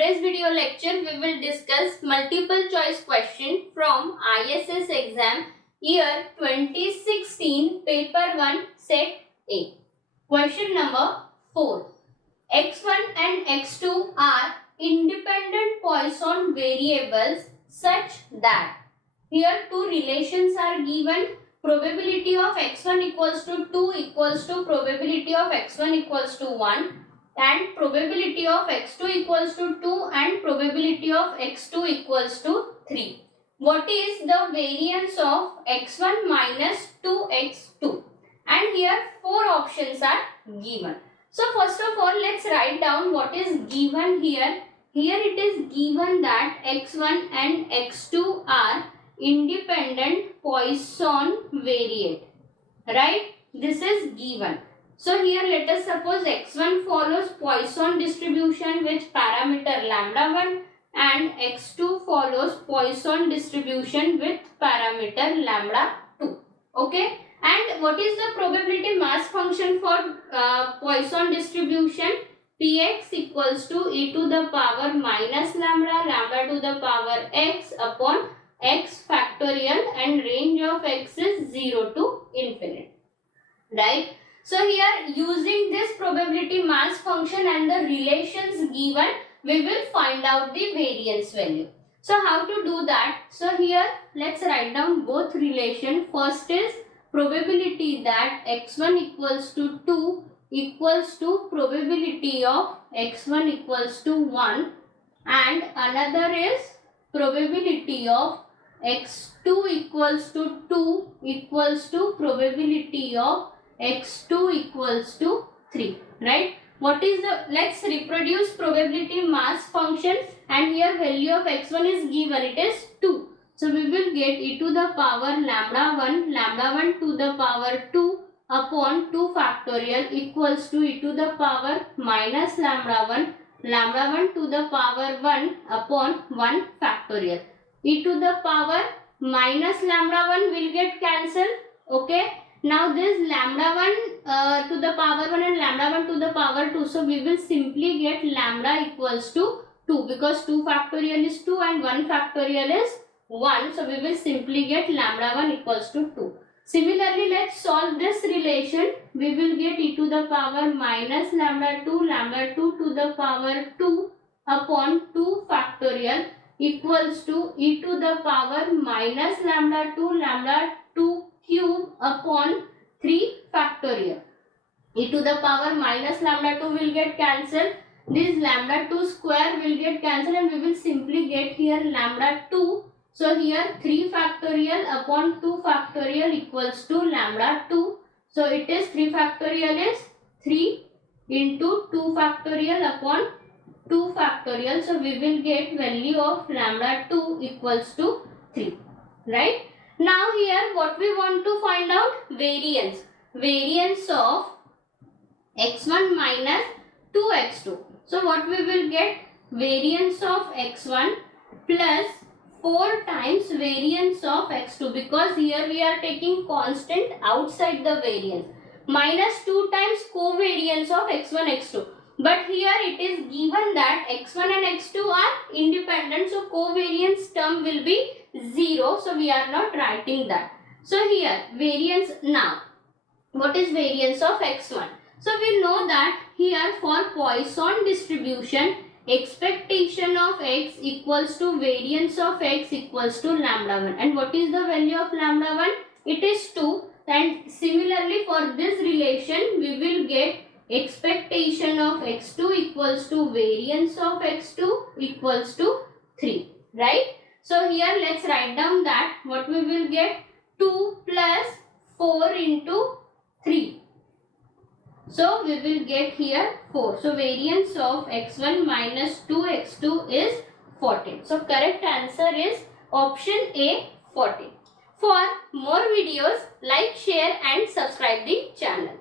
today's video lecture, we will discuss multiple choice question from ISS exam year 2016 paper 1 set A. Question number 4. x1 and x2 are independent Poisson variables such that here two relations are given. Probability of x1 equals to 2 equals to probability of x1 equals to 1. And probability of x2 equals to 2 and probability of x2 equals to 3. What is the variance of x1 minus 2x2? And here 4 options are given. So first of all, let's write down what is given here. Here it is given that x1 and x2 are independent Poisson variate. Right? This is given. So here let us suppose x1 follows Poisson distribution with parameter lambda 1 and x2 follows Poisson distribution with parameter lambda 2. Okay. And what is the probability mass function for Poisson distribution? Px equals to e to the power minus lambda to the power x upon x factorial, and range of x is 0 to infinite. Right? So here using this probability mass function and the relations given, we will find out the variance value. So how to do that? So here let's write down both relation. First is probability that x1 equals to 2 equals to probability of x1 equals to 1, and another is probability of x2 equals to 2 equals to probability of x2 equals to 3, right? What is the, let's reproduce probability mass function, and here value of x1 is given, it is 2. So we will get e to the power lambda 1 to the power 2 upon 2 factorial equals to e to the power minus lambda 1 to the power 1 upon 1 factorial. E to the power minus lambda 1 will get cancelled. Okay. Now this lambda 1 to the power 1 and lambda 1 to the power 2. So we will simply get lambda equals to 2 because 2 factorial is 2 and 1 factorial is 1. So we will simply get lambda 1 equals to 2. Similarly, let's solve this relation. We will get e to the power minus lambda 2 to the power 2 upon 2 factorial equals to e to the power minus lambda 2 cube upon 3 factorial. E to the power minus lambda 2 will get cancelled. This lambda 2 square will get cancelled and we will simply get here lambda 2. So here 3 factorial upon 2 factorial equals to lambda 2. So it is 3 factorial is 3 into 2 factorial upon 2 factorial. So we will get value of lambda 2 equals to 3. Right? Now here what we want to find out? Variance. Variance of x1 minus 2x2. So what we will get? Variance of x1 plus 4 times variance of x2, because here we are taking constant outside the variance, minus 2 times covariance of x1 x2. But here it is given that x1 and x2 are independent, so covariance term will be 0, so we are not writing that. So here variance. Now what is variance of x1? So we know that here for Poisson distribution, expectation of x equals to variance of x equals to lambda 1. And what is the value of lambda 1? It is 2. And similarly for this relation, we will get expectation of x2 equals to variance of x2 equals to 3. Right? So here let's write down that what we will get, 2 plus 4 into 3. So we will get here 4. So variance of x1 minus 2x2 is 14. So correct answer is option A, 14. For more videos, like, share and subscribe the channel.